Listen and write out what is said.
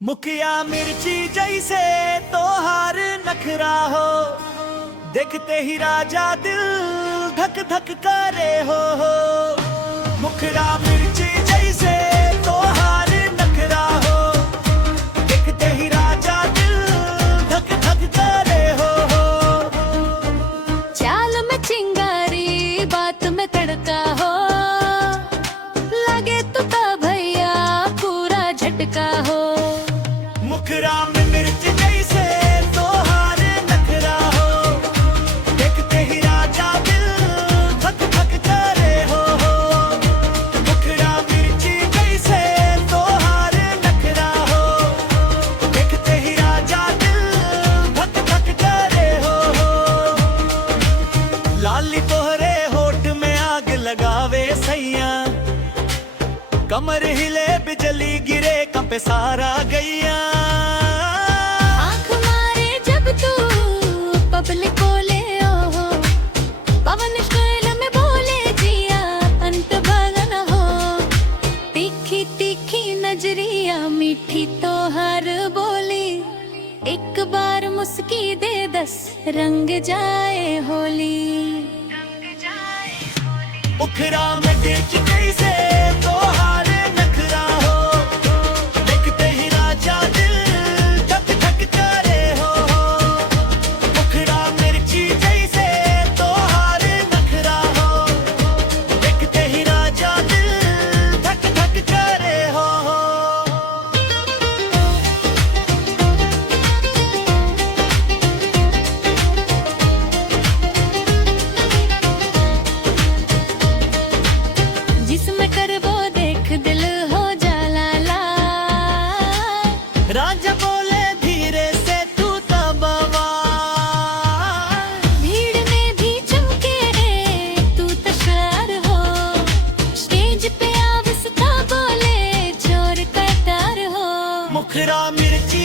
मुखिया मिर्ची जैसे तोहार नखरा हो, देखते ही राजा दिल धक धक करे हो। मुखिया मिर्ची जैसे तोहार नखरा हो, देखते ही राजा दिल धक धक करे हो। चाल में चिंगारी बात में तड़का हो, लगे तो भैया पूरा झटका हो। मुखरा में मिर्च जैसे तोहार नखरा हो, देखते ही राजा दिल धक धक करे हो। मुखरा मिर्ची जैसे तोहार नखरा हो, देखते ही राजा दिल धक धक करे हो। लाली तोहरे होठ में आग लगावे सैया, कमर हिले बिजली गिरे कंपे सारा गैया। आँख मारे जब तू पब्लिक बोले ओ, पवन शैल में बोले जिया अंत भगन हो। तीखी तीखी नजरिया मीठी तो हर बोली, एक बार मुस्की दे 10 रंग जाए होली। मुखरा में मिर्च जैसे तोहार नखरा हो, देखते ही राजा दिल धक धक करे हो। मुखरा मिर्ची जैसे तोहार नखरा हो, देखते ही राजा दिल धक धक करे हो। जिसमें कर वो देख दिल हो जाला लाल। राजा बोले धीरे से तू तबवा, भीड़ में भी चमके तू तशार हो। स्टेज पे आविस्ता बोले चोर कतार हो। मुखरा मिर्ची